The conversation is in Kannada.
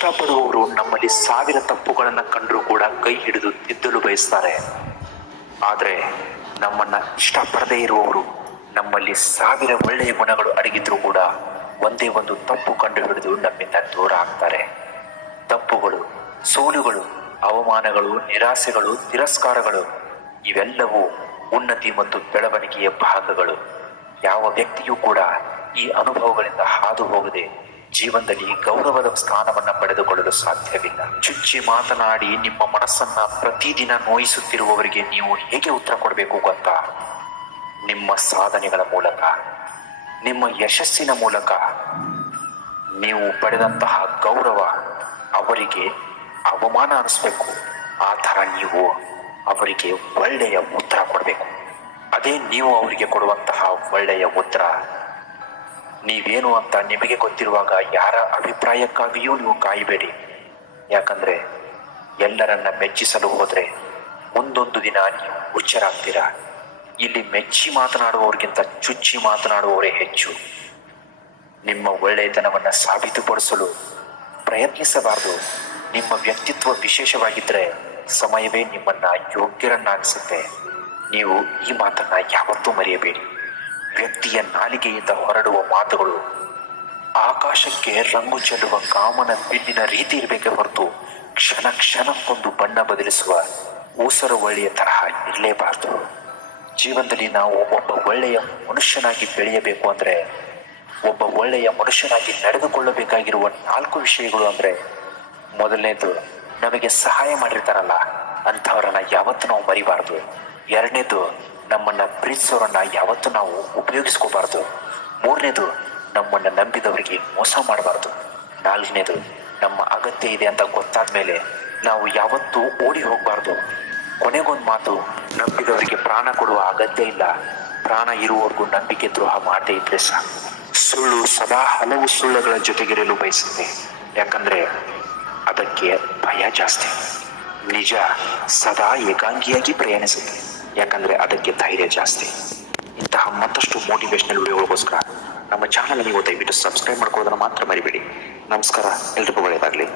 ಇಷ್ಟಪಡುವವರು ನಮ್ಮಲ್ಲಿ ಸಾವಿರ ತಪ್ಪುಗಳನ್ನು ಕಂಡರೂ ಕೂಡ ಕೈ ಹಿಡಿದು ತಿದ್ದಲು ಬಯಸ್ತಾರೆ. ಆದರೆ ನಮ್ಮನ್ನ ಇಷ್ಟಪಡದೇ ಇರುವವರು ನಮ್ಮಲ್ಲಿ ಸಾವಿರ ಒಳ್ಳೆಯ ಗುಣಗಳು ಅಡಗಿದ್ರೂ ಕೂಡ ಒಂದೇ ಒಂದು ತಪ್ಪು ಕಂಡು ಹಿಡಿದು ನಮ್ಮಿಂದ ದೂರ ಆಗ್ತಾರೆ. ತಪ್ಪುಗಳು, ಸೋಲುಗಳು, ಅವಮಾನಗಳು, ನಿರಾಸೆಗಳು, ತಿರಸ್ಕಾರಗಳು ಇವೆಲ್ಲವೂ ಉನ್ನತಿ ಮತ್ತು ಬೆಳವಣಿಗೆಯ ಭಾಗಗಳು. ಯಾವ ವ್ಯಕ್ತಿಯೂ ಕೂಡ ಈ ಅನುಭವಗಳಿಂದ ಹಾದು ಹೋಗದೆ ಜೀವನದಲ್ಲಿ ಗೌರವದ ಸ್ಥಾನವನ್ನು ಪಡೆದುಕೊಳ್ಳಲು ಸಾಧ್ಯವಿಲ್ಲ. ಚುಚ್ಚಿ ಮಾತನಾಡಿ ನಿಮ್ಮ ಮನಸ್ಸನ್ನ ಪ್ರತಿದಿನ ನೋಯಿಸುತ್ತಿರುವವರಿಗೆ ನೀವು ಹೇಗೆ ಉತ್ತರ ಕೊಡಬೇಕು ಗೊತ್ತಾ? ನಿಮ್ಮ ಸಾಧನೆಗಳ ಮೂಲಕ, ನಿಮ್ಮ ಯಶಸ್ಸಿನ ಮೂಲಕ ನೀವು ಪಡೆದಂತಹ ಗೌರವ ಅವರಿಗೆ ಅವಮಾನ ಅನಿಸ್ಬೇಕು. ಆ ಥರ ನೀವು ಅವರಿಗೆ ಒಳ್ಳೆಯ ಉತ್ತರ ಕೊಡಬೇಕು. ಅದೇ ನೀವು ಅವರಿಗೆ ಕೊಡುವಂತಹ ಒಳ್ಳೆಯ ಉತ್ತರ. ನೀವೇನು ಅಂತ ನಿಮಗೆ ಗೊತ್ತಿರುವಾಗ ಯಾರ ಅಭಿಪ್ರಾಯಕ್ಕಾಗಿಯೂ ನೀವು ಕಾಯಬೇಡಿ. ಯಾಕಂದ್ರೆ ಎಲ್ಲರನ್ನ ಮೆಚ್ಚಿಸಲು ಹೋದ್ರೆ ಮುಂದೊಂದು ದಿನ ನೀವು ಹುಚ್ಚರಾಗ್ತೀರಾ. ಇಲ್ಲಿ ಮೆಚ್ಚಿ ಮಾತನಾಡುವವರಿಗಿಂತ ಚುಚ್ಚಿ ಮಾತನಾಡುವವರೇ ಹೆಚ್ಚು. ನಿಮ್ಮ ಒಳ್ಳೆಯತನವನ್ನು ಸಾಬೀತುಪಡಿಸಲು ಪ್ರಯತ್ನಿಸಬಾರದು. ನಿಮ್ಮ ವ್ಯಕ್ತಿತ್ವ ವಿಶೇಷವಾಗಿದ್ದರೆ ಸಮಯವೇ ನಿಮ್ಮನ್ನ ಯೋಗ್ಯರನ್ನಾಗಿಸುತ್ತೆ. ನೀವು ಈ ಮಾತನ್ನ ಯಾವತ್ತೂ ಮರೆಯಬೇಡಿ. ವ್ಯಕ್ತಿಯ ನಾಲಿಗೆಯಿಂದ ಹೊರಡುವ ಮಾತುಗಳು ಆಕಾಶಕ್ಕೆ ರಂಗು ಚೆಲ್ಲುವ ಕಾಮನ ಬಿಲ್ಲಿನ ರೀತಿ ಇರಬೇಕೆ ಹೊರತು ಕ್ಷಣ ಕ್ಷಣಕ್ಕೊಂದು ಬಣ್ಣ ಬದಲಿಸುವ ಊಸರ ಒಳ್ಳೆಯ ತರಹ ಇರಲೇಬಾರದು. ಜೀವನದಲ್ಲಿ ನಾವು ಒಬ್ಬ ಒಳ್ಳೆಯ ಮನುಷ್ಯನಾಗಿ ಬೆಳೆಯಬೇಕು ಅಂದರೆ, ಒಬ್ಬ ಒಳ್ಳೆಯ ಮನುಷ್ಯನಾಗಿ ನಡೆದುಕೊಳ್ಳಬೇಕಾಗಿರುವ 4 ವಿಷಯಗಳು ಅಂದರೆ, ಮೊದಲನೇದು, ನಮಗೆ ಸಹಾಯ ಮಾಡಿರ್ತಾರಲ್ಲ ಅಂಥವರನ್ನ ಯಾವತ್ತೂ ನಾವು ಮರಿಬಾರ್ದು. ಎರಡನೇದು, ನಮ್ಮನ್ನ ಪ್ರೀತಿಸೋರನ್ನ ಯಾವತ್ತೂ ನಾವು ಉಪಯೋಗಿಸ್ಕೋಬಾರ್ದು. ಮೂರನೇದು, ನಮ್ಮನ್ನ ನಂಬಿದವರಿಗೆ ಮೋಸ ಮಾಡಬಾರ್ದು. ನಾಲ್ಕನೇದು, ನಮ್ಮ ಅಗತ್ಯ ಇದೆ ಅಂತ ಗೊತ್ತಾದ ಮೇಲೆ ನಾವು ಯಾವತ್ತೂ ಓಡಿ ಹೋಗಬಾರ್ದು. ಕೊನೆಗೊಂದು ಮಾತು, ನಂಬಿದವರಿಗೆ ಪ್ರಾಣ ಕೊಡುವ ಅಗತ್ಯ ಇಲ್ಲ, ಪ್ರಾಣ ಇರುವವರೆಗೂ ನಂಬಿಕೆ ದ್ರೋಹ ಮಾಡೇ ಇದ್ರೆ ಸಾಕು. ಸುಳ್ಳು ಸದಾ ಹಲವು ಸುಳ್ಳುಗಳ ಜೊತೆಗಿರಲು ಬಯಸುತ್ತೆ. ಯಾಕಂದ್ರೆ ಅದಕ್ಕೆ ಭಯ ಜಾಸ್ತಿ. ನಿಜ ಸದಾ ಏಕಾಂಗಿಯಾಗಿ ಪ್ರಯಾಣಿಸುತ್ತೆ. ಯಾಕಂದ್ರೆ ಅದಕ್ಕೆ ಧೈರ್ಯ ಜಾಸ್ತಿ. ಇಂತಹ ಮತ್ತಷ್ಟು ಮೋಟಿವೇಶನಲ್ ವಿಡಿಯೋಗಳಿಗೋಸ್ಕರ ನಮ್ಮ ಚಾನಲ್ ನೀವು ದಯವಿಟ್ಟು ಸಬ್ಸ್ಕ್ರೈಬ್ ಮಾಡ್ಕೊಳ್ಳೋದನ್ನು ಮಾತ್ರ ಮರಿಬೇಡಿ. ನಮಸ್ಕಾರ, ಎಲ್ರಿಗೂ ಒಳ್ಳೆಯದಾಗಲಿ.